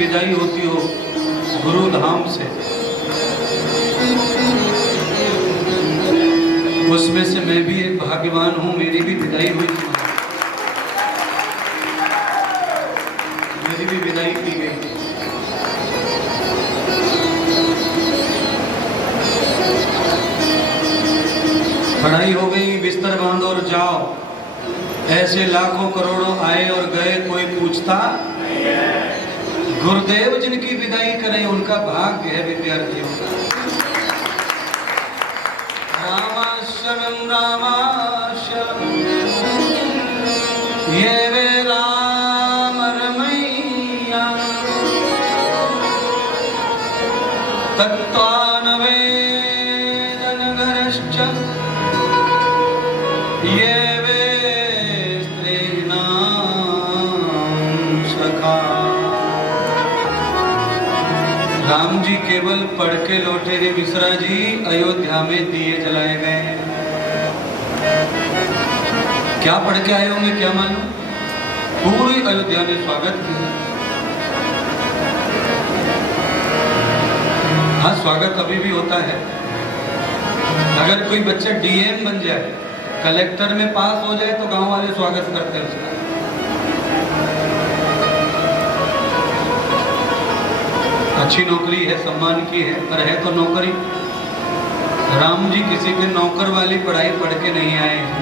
विदाई होती हो गुरु धाम से, उसमें से मैं भी एक भाग्यवान हूँ, मेरी भी विदाई हुई थी, मेरी भी विदाई की गई थी। पढ़ाई हो गई, बिस्तर बांधो और जाओ, ऐसे लाखों करोड़ों आए और गए, कोई पूछता नहीं है। गुरुदेव जिनकी विदाई करें उनका भाग्य है विद्यार्थियों का। रामाशरणं रामाशरणं ये वे राम रमैया तत्त्वानवेदनगरश्च ये वे स्त्रीणां सखा। राम जी केवल पढ़ के लौटे हैं मिश्रा जी, अयोध्या में दिए जलाए गए। क्या पढ़ के आए होंगे क्या मालूम, पूरी अयोध्या ने स्वागत किया। हाँ, स्वागत अभी भी होता है। अगर कोई बच्चा डीएम बन जाए, कलेक्टर में पास हो जाए तो गांव वाले स्वागत करते हैं उसका। अच्छी नौकरी है, सम्मान की है, पर है तो नौकरी। राम जी किसी के नौकर वाली पढ़ाई पढ़ के नहीं आए हैं।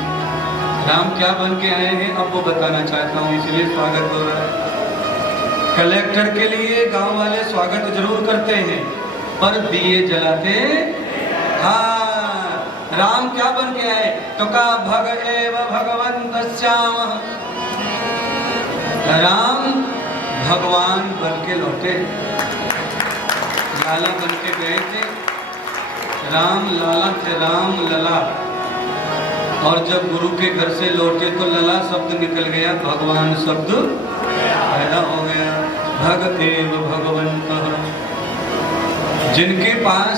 राम क्या बन के आए हैं अब वो बताना चाहता हूँ, इसलिए स्वागत हो रहा है। कलेक्टर के लिए गांव वाले स्वागत जरूर करते हैं, पर दिए जलाते। हाँ, राम क्या बन के आए तो का भग एव भगवंत श्याम। राम भगवान बन के लौटे, लाला बन के गए थे। राम लाला थे, राम लला। और जब गुरु के घर से लौटे तो लला शब्द निकल गया, भगवान शब्द पैदा हो गया। भग एव भगवंत, जिनके पास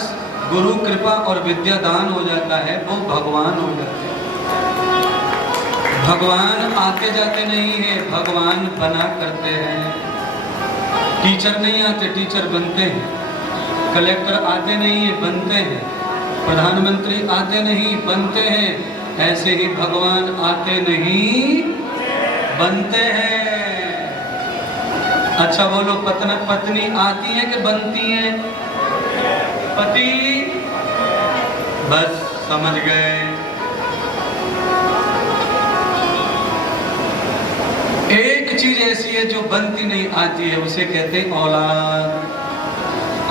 गुरु कृपा और विद्या दान हो जाता है वो भगवान हो जाते हैं। भगवान आते जाते नहीं है, भगवान बना करते हैं। टीचर नहीं आते, टीचर बनते हैं। कलेक्टर आते नहीं है, बनते हैं। प्रधानमंत्री आते नहीं, बनते हैं। ऐसे ही भगवान आते नहीं, बनते हैं। अच्छा बोलो, पत्नी आती है कि बनती है? पति, बस समझ गए। एक चीज ऐसी है जो बनती नहीं आती है, उसे कहते हैं औलाद।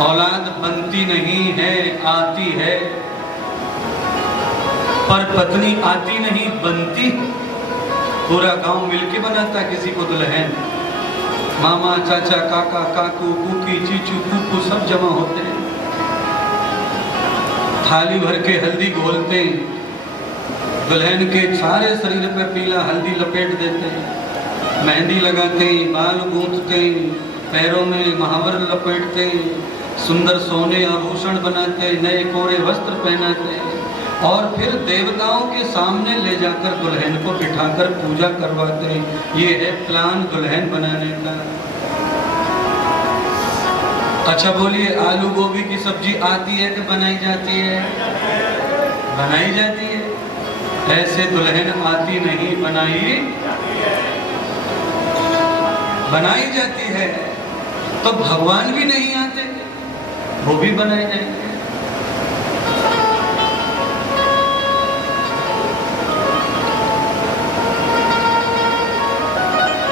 औलाद बनती नहीं है, आती है। पर पत्नी आती नहीं, बनती। पूरा गांव मिलके बनाता किसी को दुल्हन। मामा, चाचा, काका, काकू, कूकी, चीचू, कूकू सब जमा होते हैं। थाली भर के हल्दी घोलते हैं, दुल्हन के सारे शरीर पे पीला हल्दी लपेट देते हैं, मेहंदी लगाते हैं, बाल गूंथते हैं, पैरों में महावर लपेटते हैं, सुंदर सोने आभूषण बनाते हैं, नए कोरे वस्त्र पहनाते हैं और फिर देवताओं के सामने ले जाकर दुल्हन को बिठाकर पूजा करवाते हैं। ये है प्लान दुल्हन बनाने का। अच्छा बोलिए, आलू गोभी की सब्जी आती है कि बनाई जाती है? बनाई जाती है। ऐसे दुल्हन आती नहीं, बनाई जाती है। तो भगवान भी नहीं आते, वो भी बनाए जाएंगे।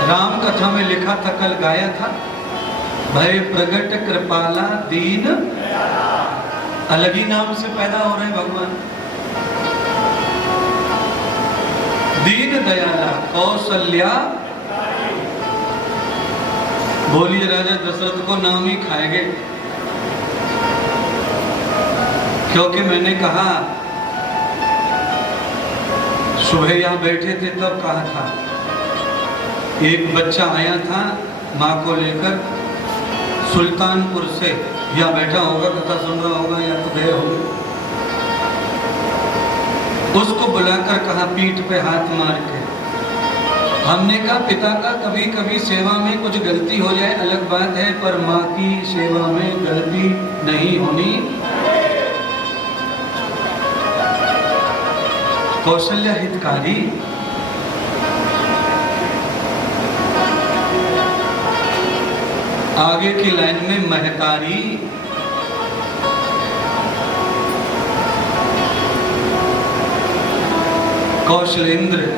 राम कथा में लिखा था, कल गाया था, भय प्रगट कृपाला दीन। अलग ही नाम से पैदा हो रहे हैं भगवान। दीन दयाला कौशल्या। बोलिए, राजा दशरथ को नाम ही खाएंगे, क्योंकि मैंने कहा सुबह यहां बैठे थे तब कहा था, एक बच्चा आया था माँ को लेकर सुल्तानपुर से, यहाँ बैठा होगा, कथा सुन रहा होगा या तो गए होंगे। उसको बुलाकर कहा पीठ पे हाथ मार के, हमने कहा पिता का कभी कभी सेवा में कुछ गलती हो जाए अलग बात है, पर माँ की सेवा में गलती नहीं होनी। कौशल्या हितकारी, आगे की लाइन में महतारी, कौशलेंद्र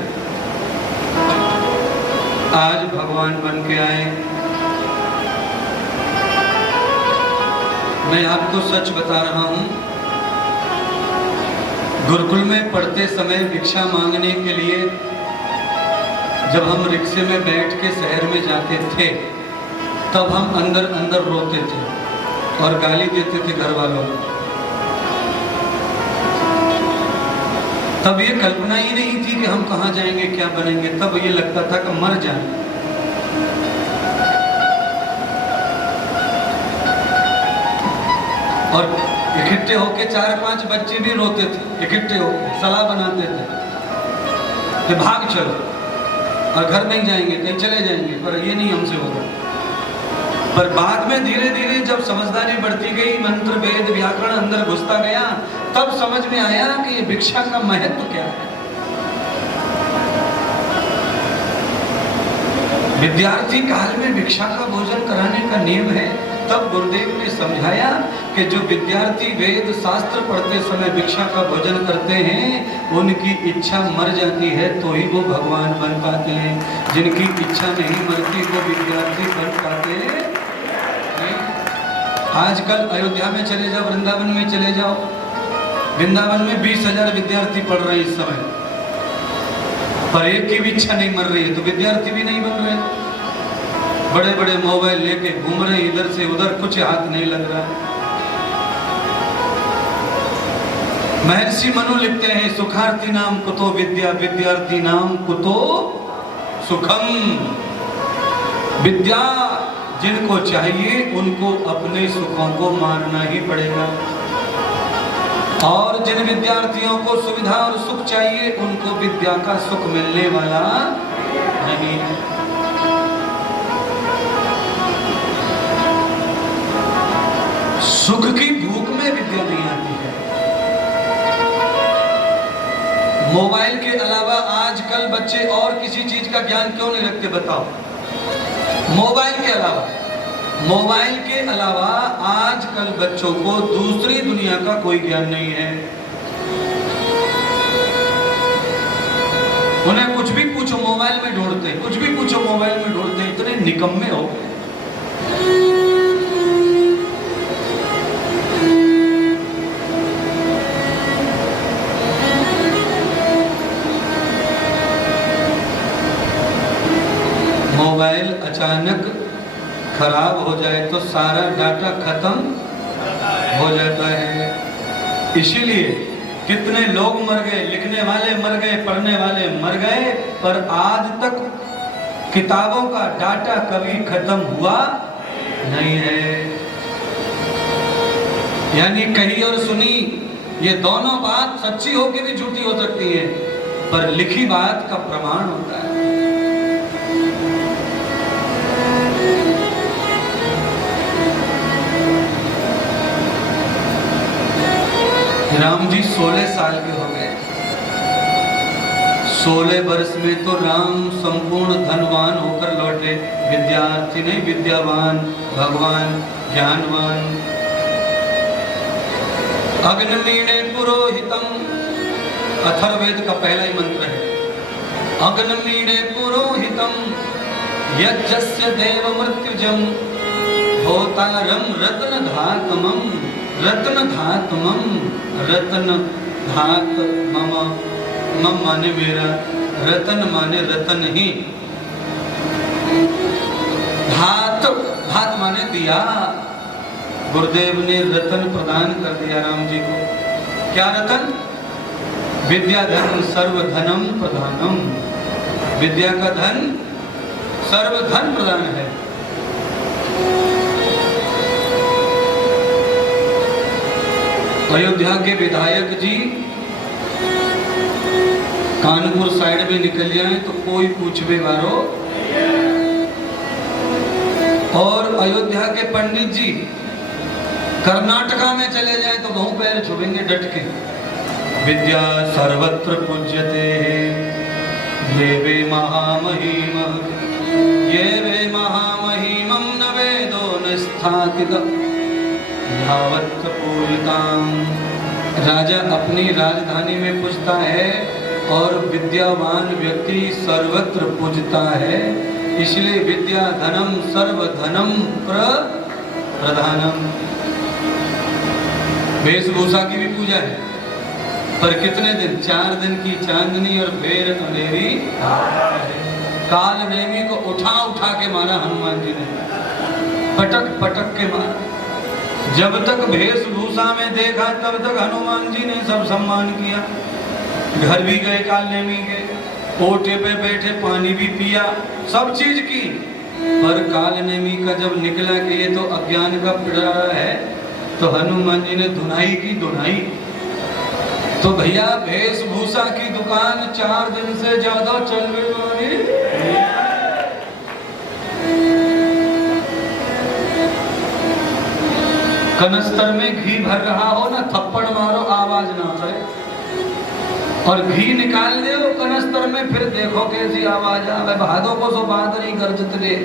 आज भगवान बन के आए। मैं आपको सच बता रहा हूं, गुरुकुल में पढ़ते समय भिक्षा मांगने के लिए जब हम रिक्शे में बैठ के शहर में जाते थे, तब हम अंदर अंदर रोते थे और गाली देते थे घर वालों को। तब ये कल्पना ही नहीं थी कि हम कहाँ जाएंगे, क्या बनेंगे। तब ये लगता था कि मर जाए। और इकट्ठे होके 4-5 बच्चे भी रोते थे, इकट्ठे होके सलाह बनाते थे कि भाग चलो और घर नहीं जाएंगे, कहीं चले जाएंगे, पर ये नहीं हमसे होगा। पर बाद में धीरे धीरे जब समझदारी बढ़ती गई, मंत्र वेद व्याकरण अंदर घुसता गया, तब समझ में आया कि ये भिक्षा का महत्व क्या है। विद्यार्थी काल में भिक्षा का भोजन कराने का नियम है। तब गुरुदेव ने समझाया कि जो विद्यार्थी वेद शास्त्र पढ़ते समय भिक्षा का भोजन करते हैं, उनकी इच्छा मर जाती है तो ही वो भगवान बन पाते हैं। जिनकी इच्छा नहीं मरती वो विद्यार्थी बन पाते हैं। आजकल अयोध्या में चले जाओ, वृंदावन में चले जाओ, वृंदावन में 20,000 विद्यार्थी पढ़ रहे हैं इस समय, पर एक की भी इच्छा नहीं मर रही है, तो विद्यार्थी भी नहीं बन रहे। बड़े बड़े मोबाइल लेके घूम रहे हैं, इधर से उधर, कुछ हाथ नहीं लग रहा है। महर्षि मनु लिखते हैं, सुखार्थी नाम कुतो विद्या, विद्यार्थी नाम कुतो सुखम। विद्या जिनको चाहिए उनको अपने सुखों को मारना ही पड़ेगा, और जिन विद्यार्थियों को सुविधा और सुख चाहिए उनको विद्या का सुख मिलने वाला नहीं है। सुख की भूख में विद्या नहीं आती है। मोबाइल के अलावा आजकल बच्चे और किसी चीज का ज्ञान क्यों नहीं रखते बताओ? मोबाइल के अलावा आजकल बच्चों को दूसरी दुनिया का कोई ज्ञान नहीं है। उन्हें कुछ भी पूछो मोबाइल में ढूंढते, कुछ भी पूछो मोबाइल में ढूंढते, इतने निकम्मे हो। मोबाइल अचानक खराब हो जाए तो सारा डाटा खत्म हो जाता है। इसीलिए कितने लोग मर गए, लिखने वाले मर गए, पढ़ने वाले मर गए, पर आज तक किताबों का डाटा कभी खत्म हुआ नहीं है। यानी कही और सुनी, ये दोनों बात सच्ची हो के भी झूठी हो सकती है, पर लिखी बात का प्रमाण होता है। राम जी 16 साल के हो गए। 16 वर्ष में तो राम संपूर्ण धनवान होकर लौटे। विद्यार्थी नहीं, विद्यावान, भगवान, ज्ञानवान। अग्निमीणे पुरोहितम, अथर्ववेद का पहला ही मंत्र है। अग्निमीणे पुरोहितम यज्ञस्य देव मृत्युजम होतारम रत्न धातमम, रत्न धातमम, रत्न धात मम, मम माने मेरा, रतन माने रतन ही, धात, धात माने दिया। गुरुदेव ने रतन प्रदान कर दिया राम जी को। क्या रतन? विद्या धन सर्व धनम प्रधानम। विद्या का धन सर्व धन प्रदान है। अयोध्या के विधायक जी कानपुर साइड में निकल जाए तो कोई पूछवे वारो। और अयोध्या के पंडित जी कर्नाटका में चले जाए तो बहु पैर छुएंगे डट के। विद्या सर्वत्र पूज्यते ये वे महामहिम, ये वे महामहिमं न वेदो न स्थातित यावत् पूजिताम्। राजा अपनी राजधानी में पूजता है और विद्यावान व्यक्ति सर्वत्र पूजता है, इसलिए विद्या धनम सर्वधनम प्रधानम। वेशभूषा की भी पूजा है, पर कितने दिन? 4 दिन की चांदनी और फिर अंधेरी। काल नेमी को उठा उठा के मारा हनुमान जी ने, पटक पटक के मारा। जब तक वेशभूषा में देखा तब तक हनुमान जी ने सब सम्मान किया। घर भी गए काल नेमी के, कोटे पे बैठे पानी भी पिया, सब चीज की। पर काल नेमी का जब निकला कि ये तो अज्ञान का पिटारा है, तो हनुमान जी ने धुनाई की धुनाई। तो भैया वेशभूषा की दुकान 4 दिन से ज्यादा चल रही वाली। कनस्तर में घी भर रहा हो ना, थप्पड़ मारो आवाज ना करे, और घी निकाल दे वो कनस्तर में, फिर देखो कैसी आवाज आवे। भादो को सो बादरी गरजत रे,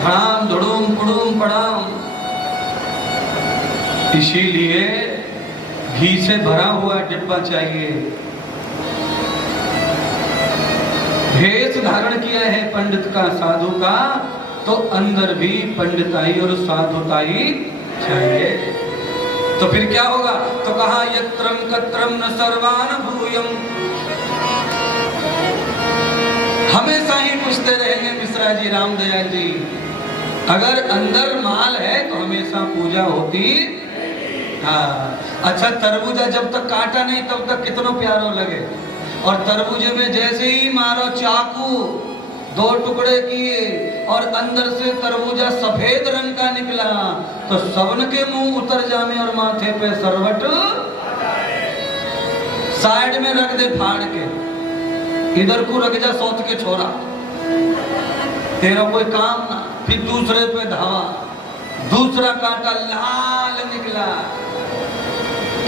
धड़ाम धड़ूम पुड़ूम पड़ाम। इसीलिए घी से भरा हुआ डिब्बा चाहिए। भेष धारण किया है पंडित का, साधु का, तो अंदर भी पंडिताई और साधुताई चाहिए। तो फिर क्या होगा? तो कहा यत्रम कत्रम न सर्वान भूयम। हमेशा ही पूछते रहेंगे मिश्रा जी, रामदयाल जी, अगर अंदर माल है तो हमेशा पूजा होती। हाँ, अच्छा तरबूजा जब तक काटा नहीं तब तक कितनो प्यारो लगे, और तरबूजे में जैसे ही मारो चाकू, 2 टुकड़े किए और अंदर से तरबूजा सफेद रंग का निकला, तो सबन के मुंह उतर जामे और माथे पे सरवट साइड में रख दे फाड़ के, इधर को रख जा सोच के छोरा, तेरा कोई काम ना। फिर दूसरे पे धावा, दूसरा कांटा लाल निकला,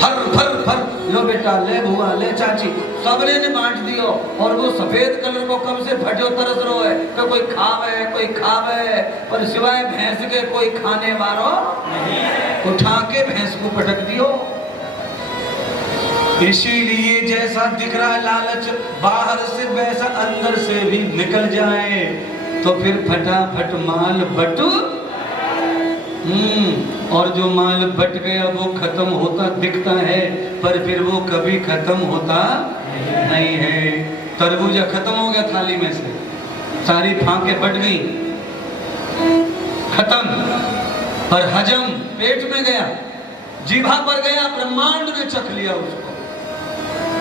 फर फर फर, लो बेटा, ले बुआ, ले चाची, सबने ने बांट दियो। और वो सफेद कलर को कब से फटो तरस रो है कि कोई खावे, पर सिवाय भैंस के कोई खाने वालो नहीं। उठा के भैंस को पटक दियो। इसीलिए जैसा दिख रहा लालच बाहर से, वैसा अंदर से भी निकल जाए तो फिर फटाफट माल बटू। और जो माल बट गया वो खत्म होता दिखता है, पर फिर वो कभी खत्म होता नहीं है। तरबूजा खत्म हो गया थाली में से, सारी फांके बट गई, खत्म, पर हजम पेट में गया, जीभा पर गया, ब्रह्मांड ने चख लिया उसको।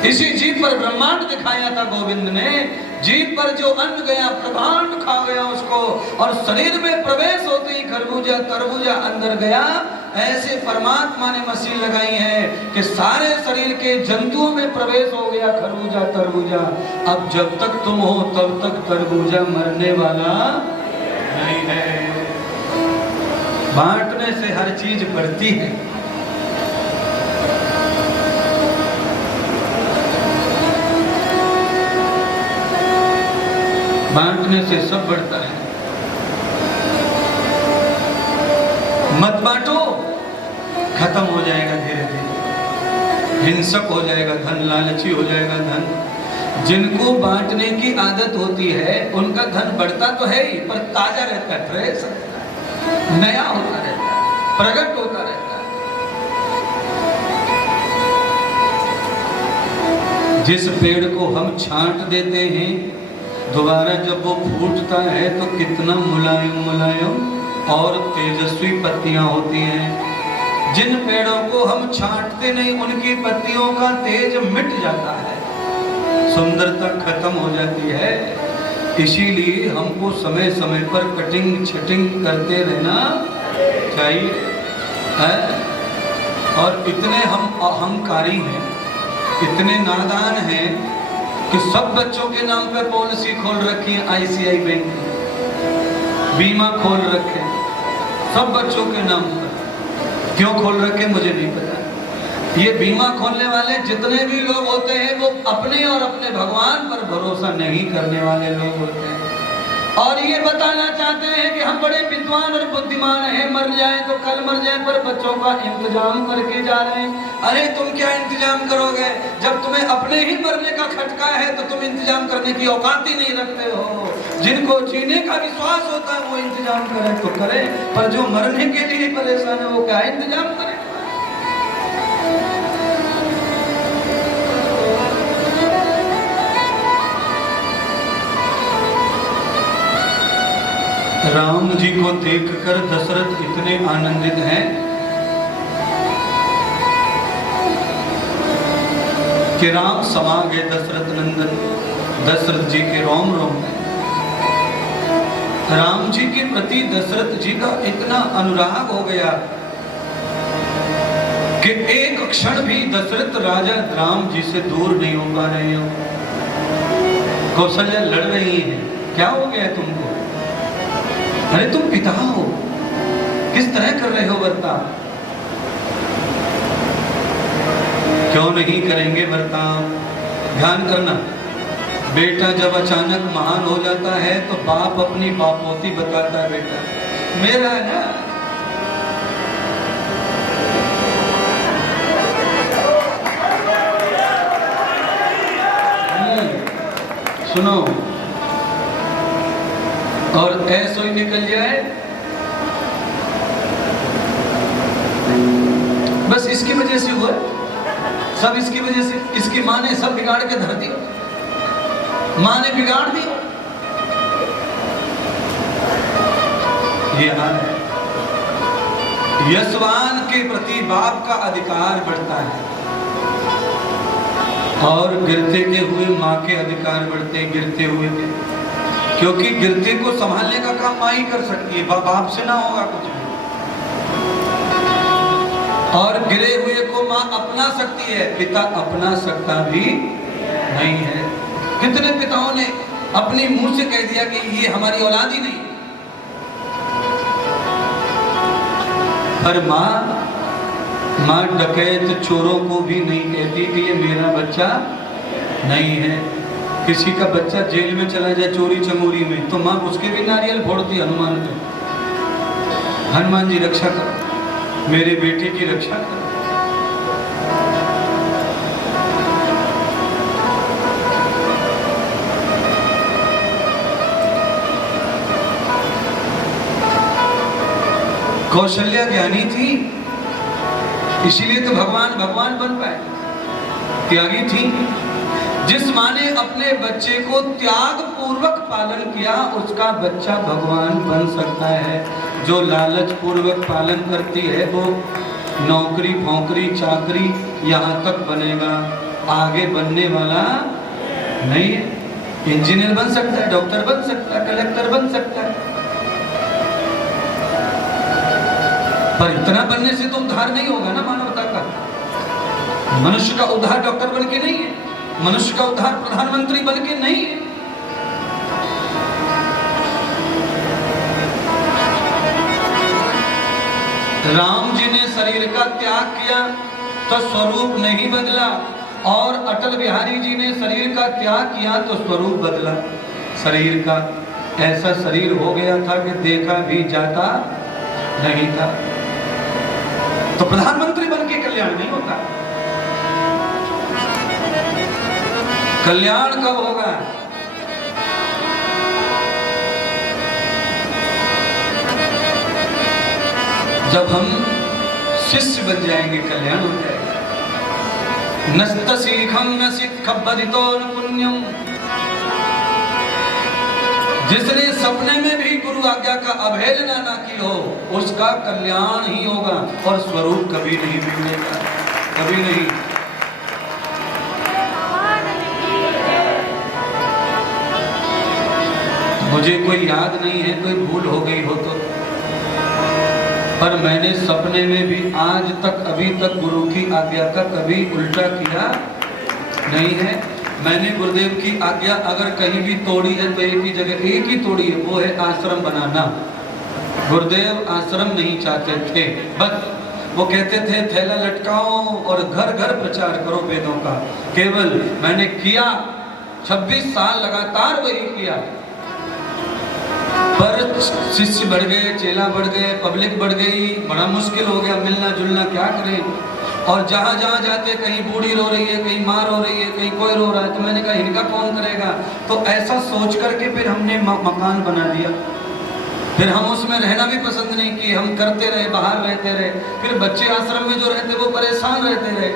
इसी जीभ पर ब्रह्मांड दिखाया था गोविंद ने। जीभ पर जो अन्न गया ब्रह्मांड खा गया उसको, और शरीर में प्रवेश होते ही खरबूजा तरबूजा अंदर गया। ऐसे परमात्मा ने मशीन लगाई है कि सारे शरीर के जंतुओं में प्रवेश हो गया खरबूजा तरबूजा। अब जब तक तुम हो तब तक तरबूजा मरने वाला नहीं है। बांटने से हर चीज बढ़ती है। बांटने से सब बढ़ता है। मत बांटो, खत्म हो जाएगा धीरे धीरे, हिंसक हो जाएगा धन, लालची हो जाएगा धन। जिनको बांटने की आदत होती है उनका धन बढ़ता तो है ही, पर ताजा रहता है, फ्रेश, नया होता रहता है, प्रकट होता रहता है। जिस पेड़ को हम छांट देते हैं, दोबारा जब वो फूटता है तो कितना मुलायम मुलायम और तेजस्वी पत्तियां होती हैं। जिन पेड़ों को हम छांटते नहीं उनकी पत्तियों का तेज मिट जाता है, सुंदरता खत्म हो जाती है। इसीलिए हमको समय समय पर कटिंग छटिंग करते रहना चाहिए है? और इतने हम अहंकारी हैं, इतने नादान हैं कि सब बच्चों के नाम पे पॉलिसी खोल रखी है, आईसीआई बैंक बीमा खोल रखे सब बच्चों के नाम पर। क्यों खोल रखे मुझे नहीं पता। ये बीमा खोलने वाले जितने भी लोग होते हैं वो अपने और अपने भगवान पर भरोसा नहीं करने वाले लोग होते हैं, और ये बताना चाहते हैं कि हम बड़े विद्वान और बुद्धिमान हैं, मर जाए तो कल मर जाए, पर बच्चों का इंतजाम करके जा रहे हैं। अरे तुम क्या इंतजाम करोगे जब तुम्हें अपने ही मरने का खटका है, तो तुम इंतजाम करने की औकात ही नहीं रखते हो। जिनको जीने का विश्वास होता है वो इंतजाम करे तो करे, पर जो मरने के लिए परेशान है वो क्या इंतजाम करे। राम जी को देखकर दशरथ इतने आनंदित हैं कि राम समा गए दशरथ नंदन। दशरथ जी के रोम रोम में राम जी के प्रति दशरथ जी का इतना अनुराग हो गया कि एक क्षण भी दशरथ राजा राम जी से दूर नहीं हो पा रहे हो। कौशल्या लड़ रही है, क्या हो गया तुमको? अरे तुम पिता हो, किस तरह कर रहे हो बर्ताव? क्यों नहीं करेंगे बर्ताव? ध्यान करना, बेटा जब अचानक महान हो जाता है तो बाप अपनी बापोती बताता है, बेटा मेरा है ना। सुनो, और ऐसो ही निकल जाए बस इसकी वजह से हुआ, सब इसकी वजह से। इसकी माँ ने सब बिगाड़ के धर दिया, माँ ने बिगाड़ दिया। ये हाल है। यशवान के प्रति बाप का अधिकार बढ़ता है और गिरते के हुए माँ के अधिकार बढ़ते, गिरते हुए के, क्योंकि गिरते को संभालने का काम माँ ही कर सकती है, बाप से ना होगा कुछ भी। और गिरे हुए को माँ अपना सकती है, पिता अपना सकता भी नहीं है। कितने पिताओं ने अपने मुंह से कह दिया कि ये हमारी औलाद ही नहीं। पर माँ डकैत चोरों को भी नहीं कहती कि ये मेरा बच्चा नहीं है। किसी का बच्चा जेल में चला जाए चोरी चमोरी में, तो माँ उसके भी नारियल फोड़ती हनुमान पे, हनुमान जी रक्षा करो, मेरे बेटे की रक्षा करो। कौशल्या ज्ञानी थी, इसीलिए तो भगवान भगवान बन पाए। त्यागी थी। जिस माँ ने अपने बच्चे को त्याग पूर्वक पालन किया उसका बच्चा भगवान बन सकता है। जो लालच पूर्वक पालन करती है वो नौकरी भौकरी चाकरी यहाँ तक बनेगा, आगे बनने वाला नहीं है। इंजीनियर बन सकता है, डॉक्टर बन सकता है, कलेक्टर बन सकता है, पर इतना बनने से तो उद्धार नहीं होगा ना मानवता का। मनुष्य का उद्धार डॉक्टर बन के नहीं है, मनुष्य का उद्धार प्रधानमंत्री बन के नहीं है। राम जी ने शरीर का त्याग किया तो स्वरूप नहीं बदला, और अटल बिहारी जी ने शरीर का त्याग किया तो स्वरूप बदला। शरीर का ऐसा शरीर हो गया था कि देखा भी जाता नहीं था। तो प्रधानमंत्री बन के कल्याण नहीं होता। कल्याण कब होगा? जब हम शिष्य बन जाएंगे, कल्याण हो जाएगा। नस्त सीखम न सिख बदितो न पुण्यम। जिसने सपने में भी गुरु आज्ञा का अवहेलना ना की हो उसका कल्याण ही होगा, और स्वरूप कभी नहीं मिलेगा, कभी नहीं। मुझे कोई याद नहीं है, कोई भूल हो गई हो तो, पर मैंने सपने में भी आज तक अभी तक गुरु की आज्ञा का कभी उल्टा किया नहीं है। मैंने गुरुदेव की आज्ञा अगर कहीं भी तोड़ी है तो एक ही जगह एक ही तोड़ी है, वो है आश्रम बनाना। गुरुदेव आश्रम नहीं चाहते थे, बस वो कहते थे थैला लटकाओ और घर घर प्रचार करो वेदों का। केवल मैंने किया, 26 साल लगातार वही किया, पर शिष्य बढ़ गए, चेला बढ़ गए, पब्लिक बढ़ गई, बड़ा मुश्किल हो गया मिलना जुलना, क्या करें। और जहाँ जहाँ जाते कहीं बूढ़ी रो रही है, कहीं माँ रो रही है, कहीं कोई रो रहा है, तो मैंने कहा इनका कौन करेगा। तो ऐसा सोच करके फिर हमने मकान बना दिया। फिर हम उसमें रहना भी पसंद नहीं किए, हम करते रहे, बाहर रहते रहे। फिर बच्चे आश्रम में जो रहते वो परेशान रहते रहे,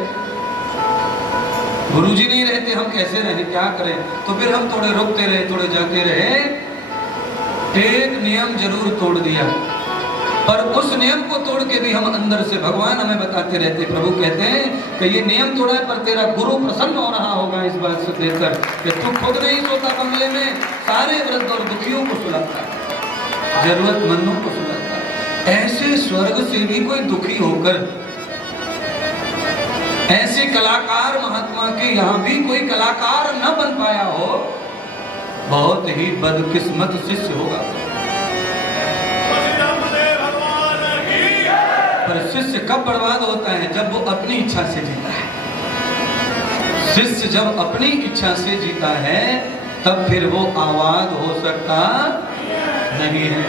गुरुजी नहीं रहते, हम कैसे रहे, क्या करें। तो फिर हम थोड़े रुकते रहे, थोड़े जाते रहे। एक नियम जरूर तोड़ दिया, पर उस नियम को तोड़ के भी हम अंदर से, भगवान हमें बताते रहते, प्रभु कहते हैं कि ये नियम तोड़ा है पर तेरा गुरु प्रसन्न हो रहा होगा इस बात से देखकर कि तू खुद नहीं सोता बंगले में, सारे वृद्ध और दुखियों को सुलाता है, जरूरतमंदों को सुलाता है। ऐसे स्वर्ग से भी कोई दुखी होकर, ऐसे कलाकार महात्मा के यहाँ भी कोई कलाकार न बन पाया हो, बहुत ही बदकिस्मत शिष्य होगा। पर शिष्य कब बर्बाद होता है, जब वो अपनी इच्छा से जीता है। शिष्य जब अपनी इच्छा से जीता है तब फिर वो आवाज हो सकता नहीं है।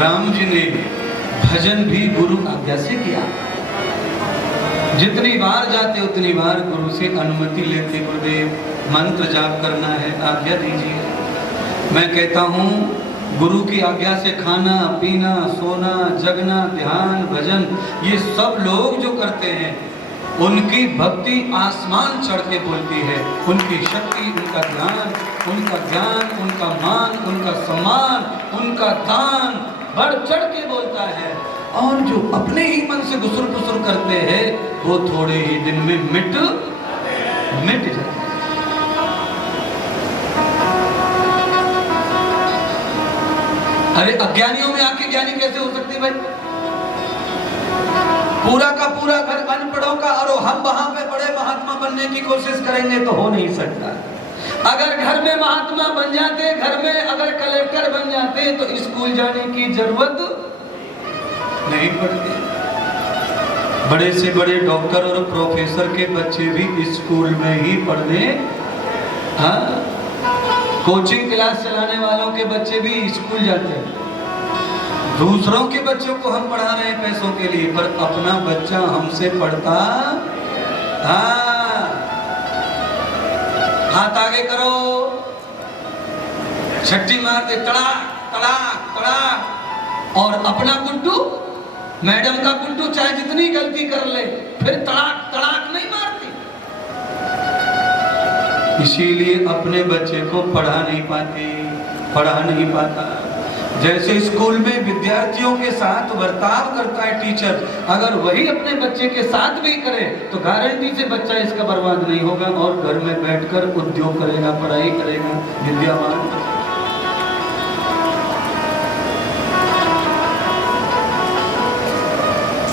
राम जी ने भजन भी गुरु आज्ञा से किया, जितनी बार जाते उतनी बार गुरु से अनुमति लेते, गुरुदेव मंत्र जाप करना है, आज्ञा दीजिए। मैं कहता हूँ गुरु की आज्ञा से खाना पीना सोना जगना ध्यान भजन ये सब लोग जो करते हैं उनकी भक्ति आसमान चढ़ के बोलती है। उनकी शक्ति, उनका ध्यान, उनका ज्ञान, उनका मान, उनका सम्मान, उनका दान बढ़ चढ़ के बोलता है। और जो अपने ही मन से गुसुर पुसुर करते हैं वो थोड़े ही दिन में मिट जाते हैं। अरे अज्ञानियों में आके ज्ञानी कैसे हो सकते भाई? पूरा का पूरा घर अनपढ़ों का, और हम वहां पे बड़े महात्मा बनने की कोशिश करेंगे तो हो नहीं सकता। अगर घर में महात्मा बन जाते, घर में अगर कलेक्टर बन जाते तो स्कूल जाने की जरूरत नहीं पड़ती। बड़े से बड़े डॉक्टर और प्रोफेसर के बच्चे भी स्कूल में ही पढ़ने, हाँ, कोचिंग क्लास चलाने वालों के बच्चे भी स्कूल जाते हैं। दूसरों के बच्चों को हम पढ़ा रहे हैं पैसों के लिए, पर अपना बच्चा हमसे पढ़ता। हाँ, हाथ आगे करो, छट्टी मार दे, तड़ाक तड़ाक तड़ाक। और अपना गुड्डू, मैडम का गुड्डू चाहे जितनी गलती कर ले फिर तड़ाक तड़ाक नहीं मारती। इसीलिए अपने बच्चे को पढ़ा नहीं पाता। जैसे स्कूल में विद्यार्थियों के साथ बर्ताव करता है टीचर, अगर वही अपने बच्चे के साथ भी करे तो गारंटी से बच्चा इसका बर्बाद नहीं होगा और घर में बैठकर उद्योग करेगा, पढ़ाई करेगा, विद्यावान।